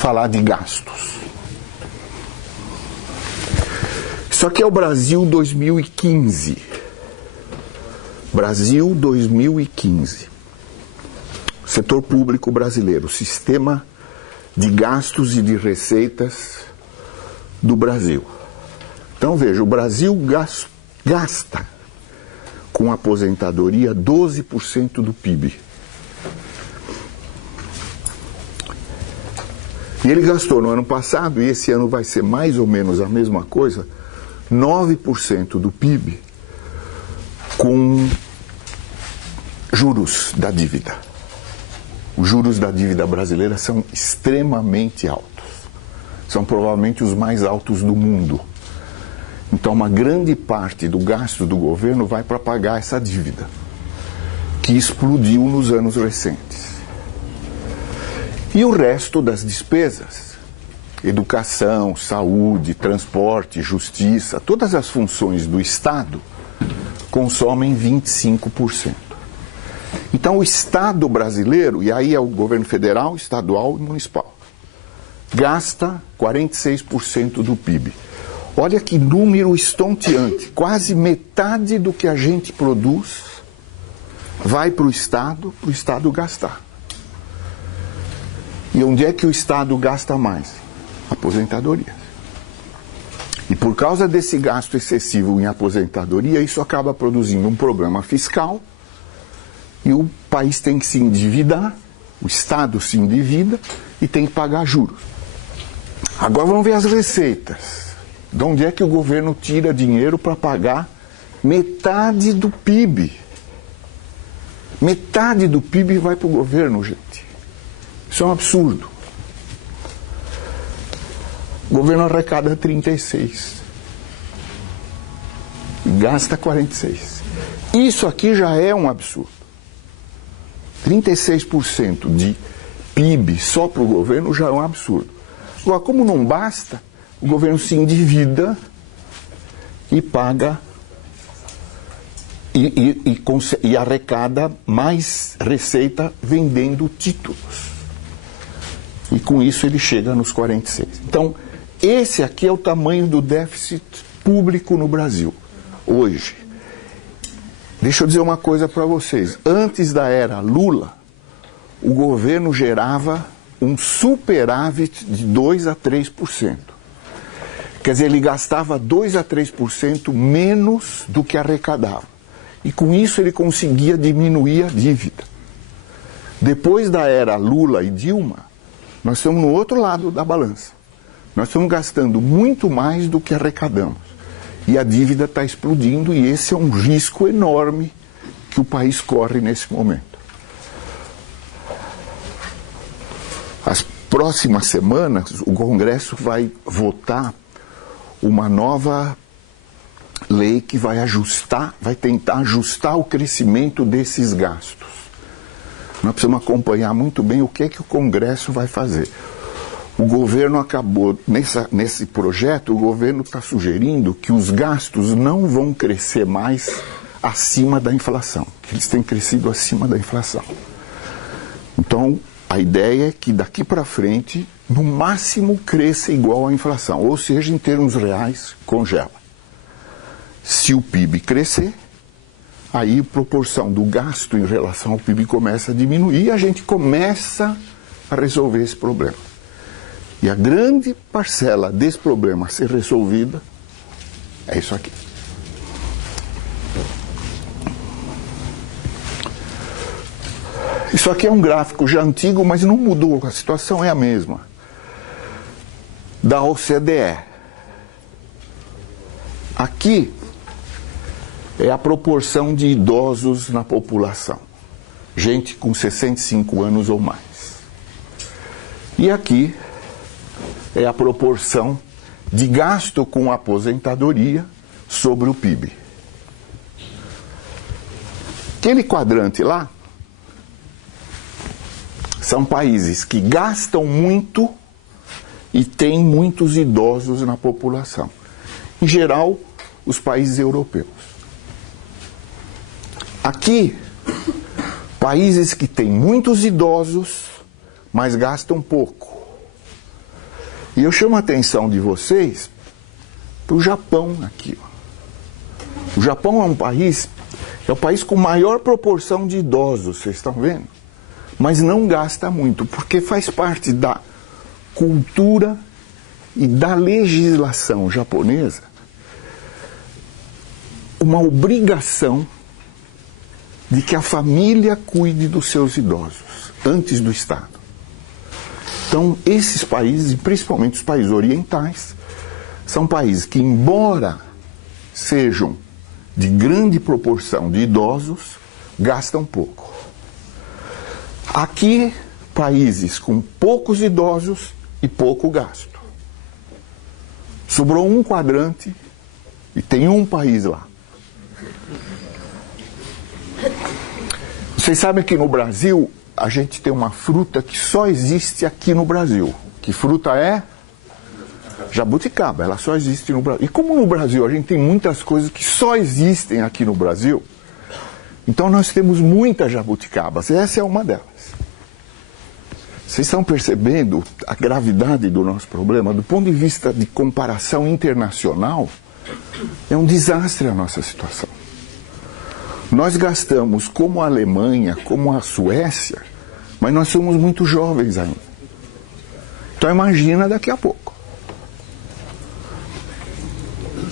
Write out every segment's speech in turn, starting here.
Vamos falar de gastos. Isso aqui é o Brasil 2015. Brasil 2015. Setor público brasileiro, sistema de gastos e de receitas do Brasil. Então veja, o Brasil gasta com aposentadoria 12% do PIB. E ele gastou no ano passado, e esse ano vai ser mais ou menos a mesma coisa, 9% do PIB com juros da dívida. Os juros da dívida brasileira são extremamente altos. São provavelmente os mais altos do mundo. Então, uma grande parte do gasto do governo vai para pagar essa dívida, que explodiu nos anos recentes. E o resto das despesas, educação, saúde, transporte, justiça, todas as funções do Estado consomem 25%. Então o Estado brasileiro, e aí é o governo federal, estadual e municipal, gasta 46% do PIB. Olha que número estonteante, quase metade do que a gente produz vai para o Estado gastar. E onde é que o Estado gasta mais? Aposentadorias. E por causa desse gasto excessivo em aposentadoria, isso acaba produzindo um problema fiscal e o país tem que se endividar, o Estado se endivida e tem que pagar juros. Agora vamos ver as receitas. De onde é que o governo tira dinheiro para pagar metade do PIB? Metade do PIB vai para o governo, gente. Isso é um absurdo. O governo arrecada 36 e gasta 46. Isso aqui já é um absurdo. 36% de PIB só para o governo já é um absurdo. Agora, como não basta, o governo se endivida e paga e arrecada mais receita vendendo títulos. E com isso ele chega nos 46. Então, esse aqui é o tamanho do déficit público no Brasil, hoje. Deixa eu dizer uma coisa para vocês. Antes da era Lula, o governo gerava um superávit de 2 a 3%. Quer dizer, ele gastava 2 a 3% menos do que arrecadava. E com isso ele conseguia diminuir a dívida. Depois da era Lula e Dilma, nós estamos no outro lado da balança. Nós estamos gastando muito mais do que arrecadamos. E a dívida está explodindo e esse é um risco enorme que o país corre nesse momento. As próximas semanas, o Congresso vai votar uma nova lei que vai tentar ajustar o crescimento desses gastos. Nós precisamos acompanhar muito bem o que é que o Congresso vai fazer. O governo acabou, nesse projeto, o governo está sugerindo que os gastos não vão crescer mais acima da inflação. Eles têm crescido acima da inflação. Então, a ideia é que daqui para frente, no máximo, cresça igual à inflação. Ou seja, em termos reais, congela. Se o PIB crescer, aí a proporção do gasto em relação ao PIB começa a diminuir e a gente começa a resolver esse problema. E a grande parcela desse problema a ser resolvida é isso aqui. Isso aqui é um gráfico já antigo, mas não mudou, a situação é a mesma. Da OCDE. Aqui é a proporção de idosos na população. Gente com 65 anos ou mais. E aqui é a proporção de gasto com aposentadoria sobre o PIB. Aquele quadrante lá são países que gastam muito e têm muitos idosos na população. Em geral, os países europeus. Aqui, países que têm muitos idosos, mas gastam pouco. E eu chamo a atenção de vocês para o Japão aqui. O Japão é um o país com maior proporção de idosos, vocês estão vendo? Mas não gasta muito, porque faz parte da cultura e da legislação japonesa uma obrigação de que a família cuide dos seus idosos, antes do Estado. Então, esses países, principalmente os países orientais, são países que, embora sejam de grande proporção de idosos, gastam pouco. Aqui, países com poucos idosos e pouco gasto. Sobrou um quadrante e tem um país lá. Vocês sabem que no Brasil a gente tem uma fruta que só existe aqui no Brasil. Que fruta é? Jabuticaba. Ela só existe no Brasil. E como no Brasil a gente tem muitas coisas que só existem aqui no Brasil, então nós temos muitas jabuticabas. Essa é uma delas. Vocês estão percebendo a gravidade do nosso problema? Do ponto de vista de comparação internacional, é um desastre a nossa situação. Nós gastamos como a Alemanha, como a Suécia, mas nós somos muito jovens ainda. Então imagina daqui a pouco.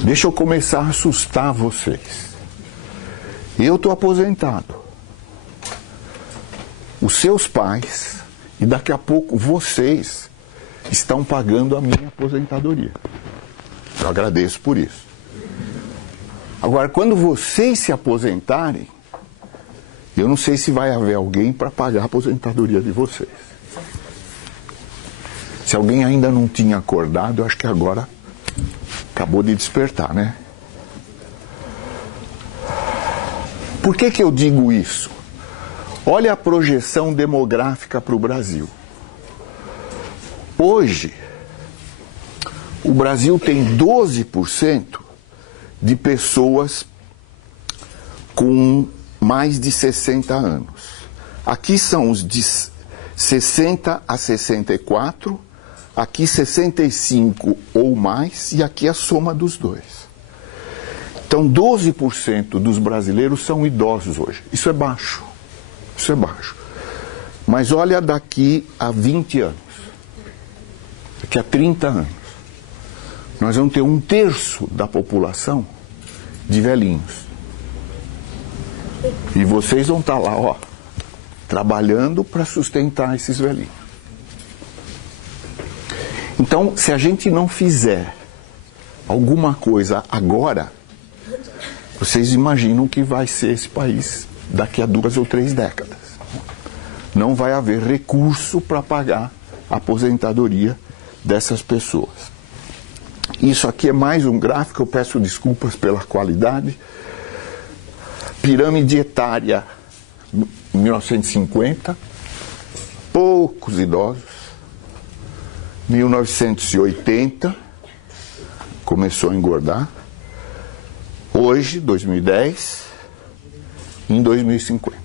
Deixa eu começar a assustar vocês. Eu estou aposentado. Os seus pais, e daqui a pouco vocês, estão pagando a minha aposentadoria. Eu agradeço por isso. Agora, quando vocês se aposentarem, eu não sei se vai haver alguém para pagar a aposentadoria de vocês. Se alguém ainda não tinha acordado, eu acho que agora acabou de despertar, né? Por que eu digo isso? Olha a projeção demográfica para o Brasil. Hoje, o Brasil tem 12% de pessoas com mais de 60 anos. Aqui são os de 60 a 64, aqui 65 ou mais, e aqui a soma dos dois. Então, 12% dos brasileiros são idosos hoje. Isso é baixo. Isso é baixo. Mas olha daqui a 20 anos. Daqui a 30 anos. Nós vamos ter 1/3 da população de velhinhos. E vocês vão estar lá, ó, trabalhando para sustentar esses velhinhos. Então, se a gente não fizer alguma coisa agora, vocês imaginam que vai ser esse país daqui a 2 ou 3 décadas. Não vai haver recurso para pagar a aposentadoria dessas pessoas. Isso aqui é mais um gráfico, eu peço desculpas pela qualidade. Pirâmide etária, 1950, poucos idosos. 1980, começou a engordar. Hoje, 2010, em 2050.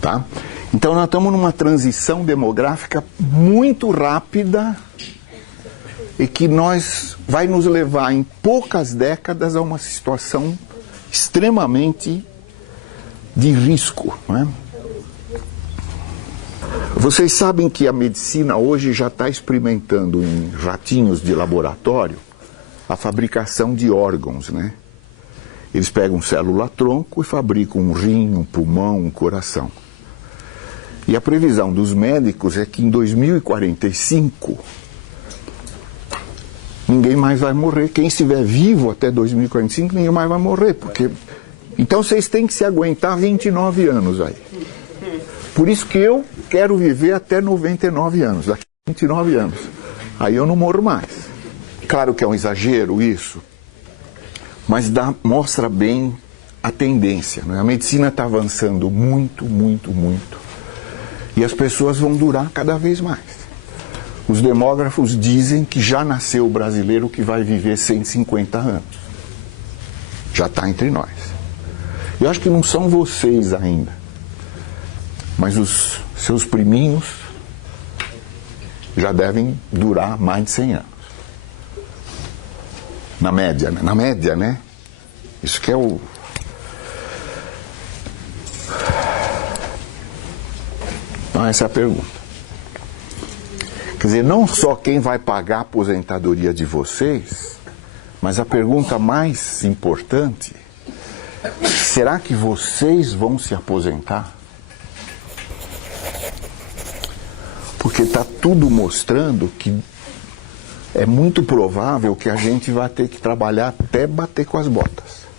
Tá? Então nós estamos numa transição demográfica muito rápida e que vai nos levar em poucas décadas a uma situação extremamente de risco, não é? Vocês sabem que a medicina hoje já está experimentando em ratinhos de laboratório a fabricação de órgãos, né? Eles pegam célula-tronco e fabricam um rim, um pulmão, um coração. E a previsão dos médicos é que em 2045 ninguém mais vai morrer. Quem estiver vivo até 2045, ninguém mais vai morrer. Então vocês têm que se aguentar 29 anos aí. Por isso que eu quero viver até 99 anos, daqui a 29 anos. Aí eu não morro mais. Claro que é um exagero isso, mas mostra bem a tendência, né? A medicina está avançando muito, muito, muito. E as pessoas vão durar cada vez mais. Os demógrafos dizem que já nasceu o brasileiro que vai viver 150 anos. Já está entre nós. Eu acho que não são vocês ainda, mas os seus priminhos já devem durar mais de 100 anos. Na média, né? Na média, né? Isso que é o... Então, essa é a pergunta. Quer dizer, não só quem vai pagar a aposentadoria de vocês, mas a pergunta mais importante, será que vocês vão se aposentar? Porque está tudo mostrando que é muito provável que a gente vai ter que trabalhar até bater com as botas.